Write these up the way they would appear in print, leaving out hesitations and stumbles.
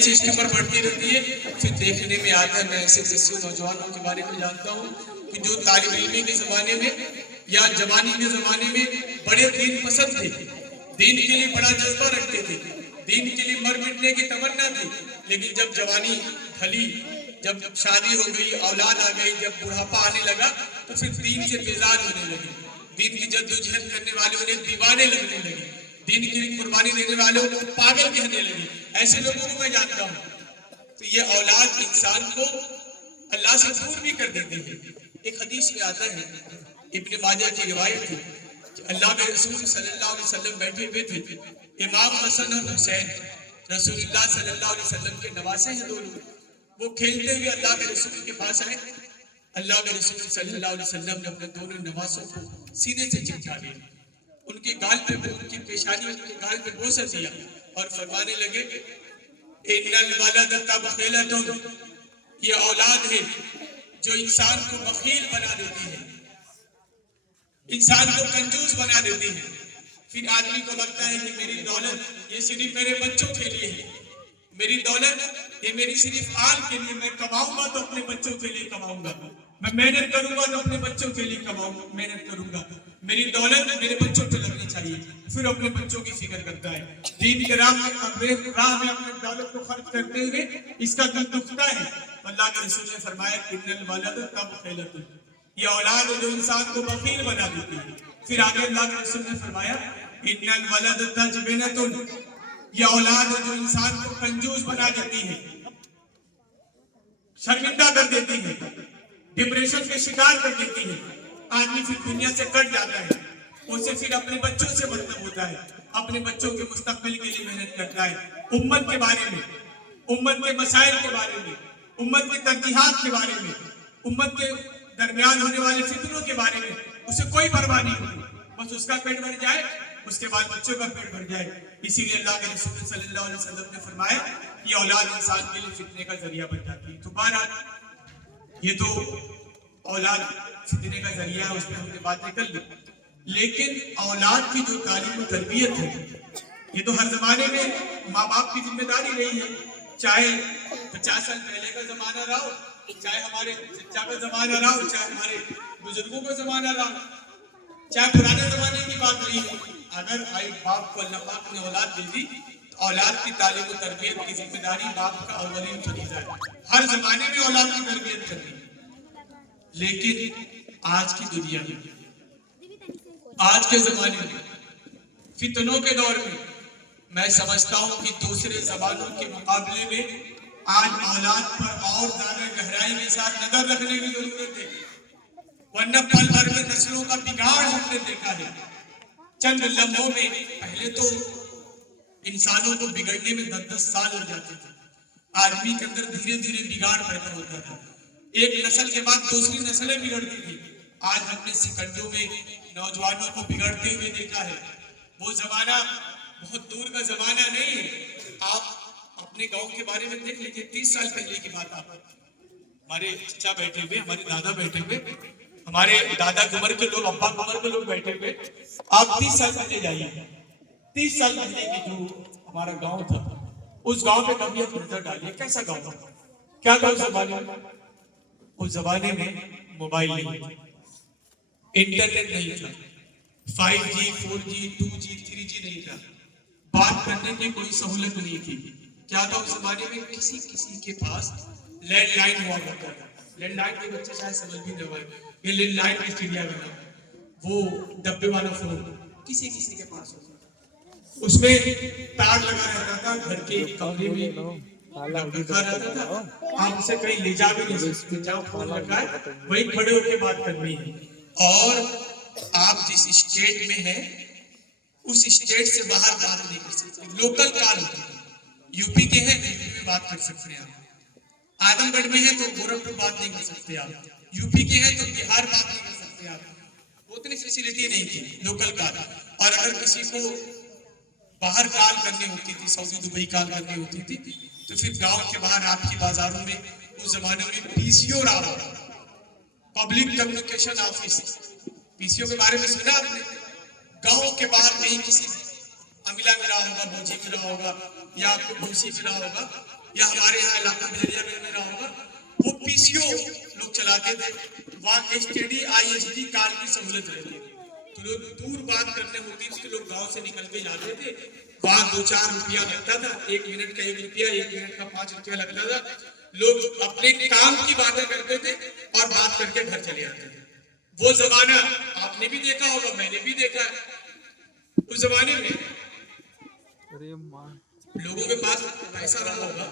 चीज की उम्र बढ़ती रहती है, फिर देखने में आता है। मैं ऐसे किसी नौजवानों के बारे में जानता हूँ कि जो तालिब इल्मी के जमाने में या जवानी के जमाने में बड़े दीन पसंद थे, दीन के लिए बड़ा जज्बा रखते थे, दीन के लिए मर मिटने की तमन्ना थी, लेकिन जब जवानी ढली, जब शादी हो गई, औलाद आ गई, जब बुढ़ापा आने लगा, तो फिर दीन से बेजार होने लगे। दीन की जद्दोजहद करने वाले उन्हें दीवाने लगने लगे, दीन की कुर्बानी देने वालों को पागल कहने लगे। ऐसे लोगों को मैं जानता हूँ। तो ये औलाद इंसान को अल्लाह से दूर भी कर देती है। एक हदीस में आता है, इब्न माजा की रिवायत है कि अल्लाह के रसूल सल्लल्लाहु अलैहि वसल्लम बैठे हुए थे। इमाम हसन और हुसैन रसूलुल्लाह सल्लल्लाहु अलैहि वसल्लम के नवासे हैं दोनों। वो खेलते हुए अल्लाह के रसूल के पास आए। अल्लाह के रसूल सल्लल्लाहु अलैहि वसल्लम ने अपने दोनों नवासों को सीने से चिपका लिया, उनके गाल पे, उनकी पेशानी, उनके गाल पे बोसा दिया और फरमाने लगे, इन्नल वलद तबखिलतुन, ये औलाद है जो इंसान को बखील बना देती है, इंसान को कंजूस बना देती है। फिर आदमी को लगता है कि मेरी दौलत ये सिर्फ मेरे बच्चों के लिए है, मेरी दौलत ये मेरी सिर्फ आल के लिए, मैं कमाऊंगा तो अपने बच्चों के लिए कमाऊंगा, मैं मेहनत करूंगा तो अपने बच्चों के लिए कमाऊंगा, मेहनत करूंगा, मेरी दौलत मेरे बच्चों पे लगनी चाहिए। फिर अपने बच्चों की फिक्र करता है, दीन के राह में अपने दौलत को खर्च करते हुए इसका दिल दुखता है। तो अल्लाह के रसूल ने फरमाया, इन्नल वलद तबखिलतुन, ये औलाद है जो इंसान को बखील बना देती है। फिर आगे अल्लाह के रसूल ने फरमाया, इन्नल वलद तजबिनतुन, ये औलाद है जो इंसान को कंजूस बना देती है, शर्मिंदा कर देती है, डिप्रेशन के शिकार कर देती है। आदमी फिर दुनिया से कट जाता है, उसे फिर अपने बच्चों से मतलब होता है, अपने बच्चों के मुस्तकबिल के लिए मेहनत करता है, उम्मत के बारे में, उम्मत के मसाइल के बारे में, उम्मत की तरजीहात के बारे में, उम्मत के दरमियान होने वाले फितनों के बारे में उसे कोई परवाह नहीं होती। बस उसका पेट भर जाए, उसके बाद बच्चों का पेट भर जाए। इसीलिए अल्लाह के रसूल सल्लल्लाहु अलैहि वसल्लम ने फरमाया, ये औलाद इंसान के लिए फितने का जरिया बन जाती है। तो बहरहाल ये तो औलाद फितने का जरिया है, उस पर हमने बातें कर ली, लेकिन औलाद की जो तालीम और तरबियत है, ये तो हर जमाने में माँ बाप की जिम्मेदारी रही है। चाहे 50 साल पहले का जमाना रहा हो, चाहे हमारे चचा का जमाना रहा हो, चाहे हमारे बुजुर्गों का जमाना रहा हो, चाहे पुराने जमाने की बात रही हो, अगर भाई बाप को अल्लाह पाक ने औलाद दे दी, तो औलाद की तालीम और तरबियत की जिम्मेदारी बाप का अव्वलीन फरीज़ा है। हर जमाने में औलाद की तरबियत करनी। लेकिन आज की दुनिया में, आज के जमाने में, फितनों के दौर में, मैं समझता हूं कि दूसरे जबानों के मुकाबले में आज औलाद पर और ज्यादा गहराई के साथ नजर रखने की जरूरत है, वरना पल भर में नस्लों का बिगाड़ हमने देखा है। चंद लम्हों में, पहले तो इंसानों को बिगड़ने में 10-10 साल लग जाते थे, आदमी के अंदर धीरे धीरे बिगाड़ पैदा होता था, एक नस्ल के बाद दूसरी नस्लें बिगड़ती थी। आज हमने सिकंडों में नौजवानों को बिगड़ते हुए देखा है। वो जमाना बहुत दूर का जमाना नहीं है। आप अपने गांव के बारे में देख लीजिए, 30 साल पहले की बात। आप, हमारे चचा बैठे हुए, हमारे दादा बैठे हुए, हमारे दादा की उम्र के लोग, अब्बा की उम्र के लोग बैठे हुए, आप 30 साल पहले जाइए, 30 साल पहले की जो हमारा गांव था, उस गांव पे कभी आप नजर डालिए, कैसा गांव था, क्या था उस जमाने में। उस जमाने में मोबाइल नहीं था, इंटरनेट नहीं था, 5G 4G 2G 3G नहीं था, बात करने की कोई सहूलत नहीं थी। क्या था उस जमाने में, किसी किसी के पास लैंडलाइन हुआ करता था। लैंडलाइन के बच्चे शायद समझ भी नहीं पाए, ये लैंडलाइन की चिड़िया बना, वो डब्बे वाला फोन किसी किसी के पास होता था, उसमें तार लगा रहता था, घर के कमरे में रखा रहता था, आप उसे कहीं ले जा भी नहीं सकते, जहाँ फोन रखा है वही खड़े होकर बात करनी है। और आप जिस स्टेट में हैं उस स्टेट से बाहर बात नहीं कर सकते, लोकल कॉल होती है। यूपी के हैं, यूपी में बात कर सकते हैं आप, आजमगढ़ में है तो गोरखपुर बात नहीं कर सकते आप, यूपी के हैं तो बिहार बात नहीं कर सकते आप। उतनी फैसिलिटी नहीं थी लोकल कॉल। और अगर किसी को बाहर कॉल करनी होती थी, सऊदी दुबई कॉल करनी होती थी, तो फिर गांव के बाहर आपकी बाजारों में उस जमाने में पीसीओ रहा, पब्लिक कम्युनिकेशन ऑफिस, पीसीओ के बारे में सुना आपने। गांव के बाहर कहीं किसी अमिला में रहा होगा, बोझी में रहा होगा, या आपको भूसी में रहा होगा, या हमारे यहाँ इलाका भेड़िया में रहा होगा, वो पीसीओ लोग चलाते थे। वहाँ एसटीडी आईएसडी कार्ड की सहूलत रहती थी, तो लोग दूर बात करने होती थी तो लोग गांव से निकल के जाते थे। वहाँ 2-4 रुपया लगता था, 1 मिनट का 1 रुपया, 1 मिनट का 5 रुपया लगता था। लोग अपने काम की बातें करते थे और बात करके घर चले आते थे। वो जमाना आपने भी देखा होगा, मैंने भी देखा है। उस जमाने में लोगों के पास पैसा रहा होगा,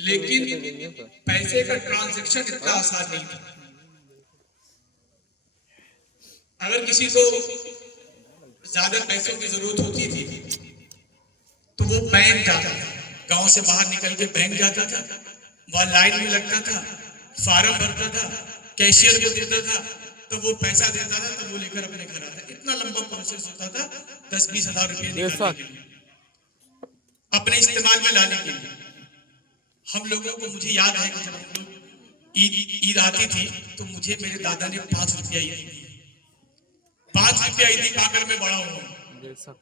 लेकिन पैसे का ट्रांजैक्शन इतना आसान नहीं था। अगर किसी को ज्यादा पैसों की जरूरत होती थी तो वो बैंक जाता था, गांव से बाहर निकल के बैंक जाता था, वहां लाइन में लगता था, फार्म भरता था, कैशियर को देता था, तो वो पैसा देता था, तो वो लेकर अपने घर आता। इतना लंबा प्रोसेस होता था 10-20 हजार रुपये निकालने के लिए, अपने इस्तेमाल में लाने के लिए। हम लोगों को, मुझे याद है कि जब हम लोग ईद आती थी तो मुझे मेरे दादा ने 5 रुपया ईद दी। 5 रुपया ईद पाकर मैं बड़ा हुआ।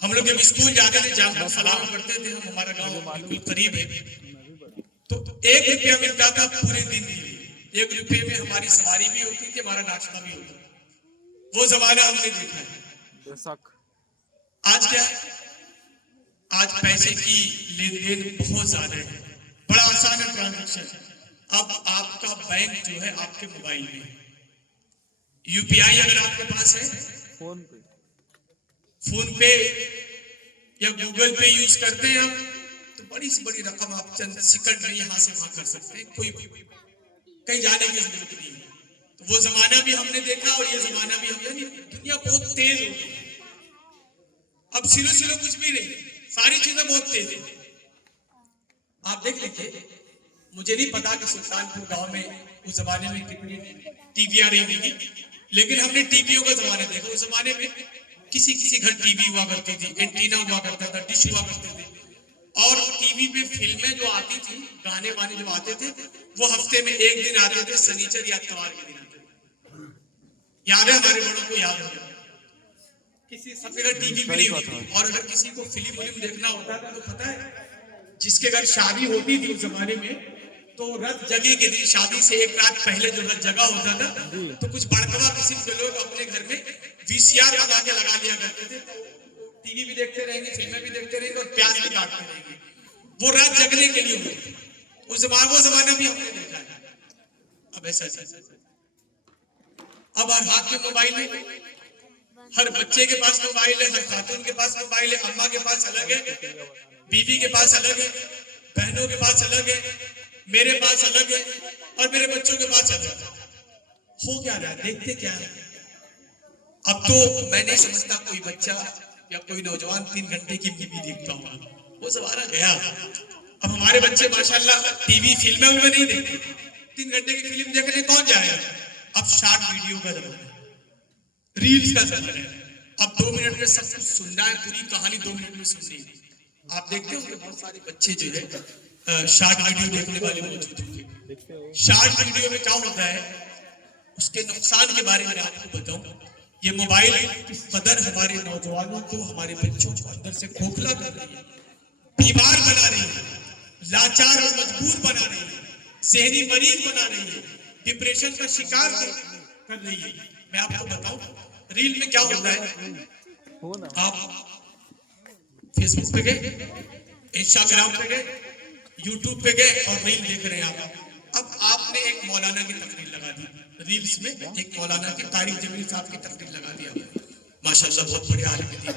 हम लोग जब स्कूल जाते थे, जाकर सलाम करते थे, हम, हमारा गांव बिल्कुल करीब है, तो 1 रुपया मिलता था पूरे दिन के लिए। 1 रुपये में हमारी सवारी भी होती थी, हमारा नाश्ता भी होता था। वो जमाना हमने देखा है। आज क्या है? आज पैसे की लेन देन बहुत ज्यादा है, बड़ा आसान है ट्रांजैक्शन। अब आपका बैंक जो है आपके मोबाइल में, यूपीआई अगर आपके पास है, फोन पे या गूगल पे यूज करते हैं आप, तो बड़ी से बड़ी रकम आप चंद सेकंड में यहाँ से वहां कर सकते हैं, कोई कहीं जाने की जरूरत नहीं है। तो वो जमाना भी हमने देखा और ये जमाना भी हमने, दुनिया बहुत तेज हो गई। अब सिलो सिलो कुछ भी नहीं, सारी चीजें बहुत तेज है। आप देख लीजिए, मुझे नहीं पता कि सुल्तानपुर गांव में उस जमाने में कितनी टीवी आ रही होगी, लेकिन हमने टीवियों का जमाना देखा। उस जमाने में किसी किसी घर टीवी हुआ करती थी, एंटीना हुआ करता था, डिश हुआ करते थे, और टीवी पे फिल्में जो आती थी, गाने वाने जो आते थे, वो हफ्ते में 1 दिन आते थे, शनिचर या इतवार के दिन आते थे। याद है, हमारे बड़ों को याद होगा। किसी सब जगह टीवी भी नहीं होती, और अगर किसी को फिल्म देखना होता था तो पता है, जिसके घर शादी होती थी उस जमाने में, तो रथ जगे के दिन, शादी से 1 रात पहले जो रथ जगा होता था, तो कुछ बड़कवा किस्म के लोग अपने घर में वीसीआर लगा के लगा लिया करते थे। तो टीवी भी देखते रहेंगे, फिल्में भी देखते रहेंगे और प्याज भी काटते रहेंगे। वो रात जगने के लिए होती थी। वो जमाना भी हमने देखा है। अब ऐसा अब हर हाथ में मोबाइल है, हर बच्चे के पास मोबाइल है, हर खातून के पास मोबाइल है, अम्मा के पास अलग है, बीवी के पास अलग है, बहनों के पास अलग है, मेरे पास अलग है, और मेरे बच्चों के पास अलग है। हो क्या रहा है, देखते क्या है? अब तो मैं नहीं समझता कोई बच्चा या कोई नौजवान 3 घंटे की टीवी देखता होगा, वो जमाना गया। अब हमारे बच्चे माशाल्लाह टीवी फिल्में में नहीं देखते, 3 घंटे की फिल्म देखने कौन जाएगा? अब शॉर्ट वीडियो का जमाना है, रील्स का जमाना है। अब 2 मिनट में सब कुछ सुनना है, पूरी कहानी 2 मिनट में सुननी है। आप देखते हो बहुत सारे बच्चे जो है शॉर्ट वीडियो देखने वाले मौजूद होंगे। शॉर्ट वीडियो में क्या होता है, उसके नुकसान के बारे में आपको बताऊं। ये मोबाइल किस कदर हमारे नौजवानों को, हमारे बच्चों को अंदर से खोखला कर रही है, बीमार बना रही है, लाचार और मजबूर बना रही है, सेहरी मरीज बना रही है, डिप्रेशन का शिकार कर रही है। मैं आपको बताऊं, रील में क्या होता है, आप फेसबुक पे गए, इंस्टाग्राम पे गए, यूट्यूब पे गए और रील देख रहे हैं आप। अब आपने एक मौलाना की तकरीर लगा दी रील्स में, एक मौलाना की तारिक जमील साहब की तकरीर लगा दी आपने, माशाल्लाह बहुत बड़े आलिम दीन है,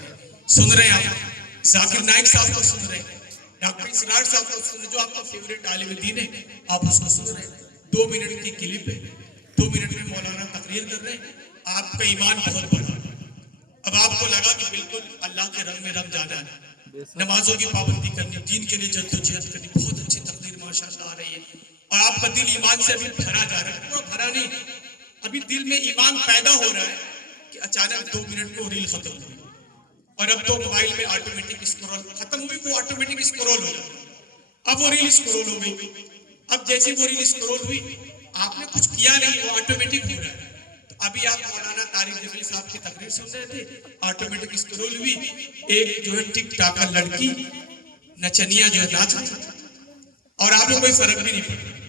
सुन रहे हैं आप, जाकिर नाइक साहब को सुन रहे हैं, डॉक्टर इसरार साहब को सुन रहे हैं, जो आपका फेवरेट आलिम दीन है, आप उसको सुन रहे हैं। 2 मिनट की क्लिप है, 2 मिनट में मौलाना तकरीर कर रहे हैं, आपका ईमान बहुत बड़ा। अब आपको लगा कि बिल्कुल अल्लाह के रंग में रंग जाना है, नमाजों की पाबंदी करनी, दीन के लिए जद्दोजहद करनी, बहुत अच्छी तकरीर माशाल्लाह आ रही है, और आपका दिल ईमान से अभी भरा जा रहा है। पूरा भरा नहीं, अभी दिल में ईमान पैदा हो रहा है कि अचानक 2 मिनट में रील खत्म हो गई, और अब तो मोबाइल में ऑटोमेटिक स्क्रॉल खत्म हुई, वो ऑटोमेटिक स्क्रॉल हो जाता, अब वो रील स्क्रॉल हो गई। अब जैसे वो रील स्क्रॉल हुई, आपने कुछ किया नहीं, वो ऑटोमेटिक हो रहा है। तो अभी आप मौलाना तारिक जमील साहब की तकरीर सुन रहे थे, ऑटोमेटिक स्क्रॉल हुई, एक जो है टिक टाक लड़की नचनिया जो है नाच रही थी और आप लोग कोई फर्क भी नहीं पड़ा।